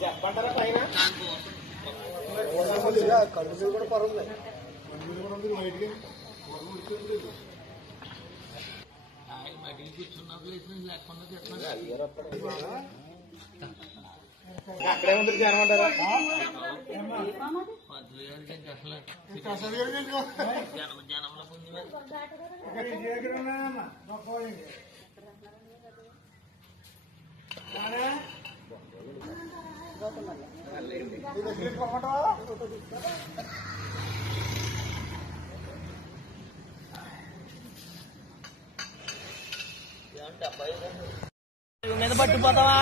చెప్పంటారా పైన కళ్ళు కూడా పర్వాలేదు అక్కడే ఉంది జనం అంటారా మీద పట్టిపోతావా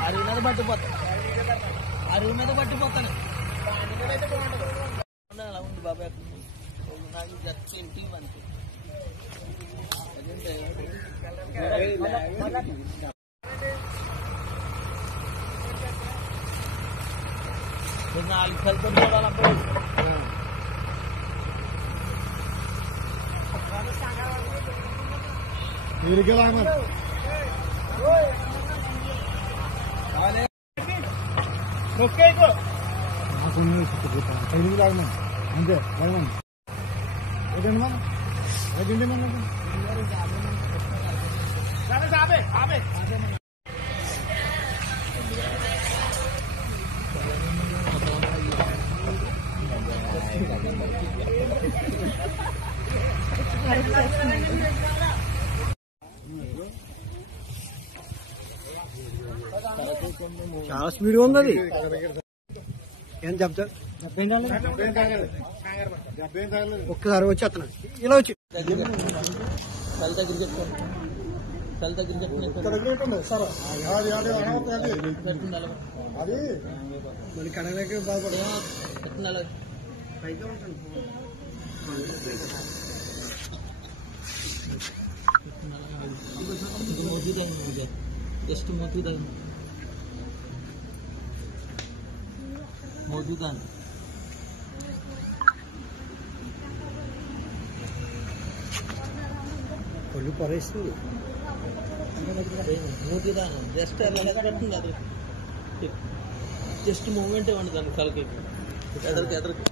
అరువు మీద పట్టిపోతా అరువు మీద పట్టిపోతాను అలా ఉంది బాబాయ్ నాకు జస్ట్ ఇంటింగ్ మనకి నాలుగు కలిపి చూడాలప్పుడు అంతే చాలా స్పీడ్గా ఉంది అది ఏం చెప్తారు ఒక్కసారి వచ్చి అతను ఇలా వచ్చి తల దగ్గర చెప్పుకోండి తల దగ్గర చెప్పుకోండి సార్ అది మళ్ళీ కడగలేక బాధపడదు పైగా ఉంటుంది मोती मुझे ಎಷ್ಟು मोती मोती दान ఒళ్ళు పరేస్తుంది मोती दान జస్ట్ అలా పడుతుంది అది జస్ట్ మూమెంట్ ఇవ్వండి దాని కలకి ఎదరికి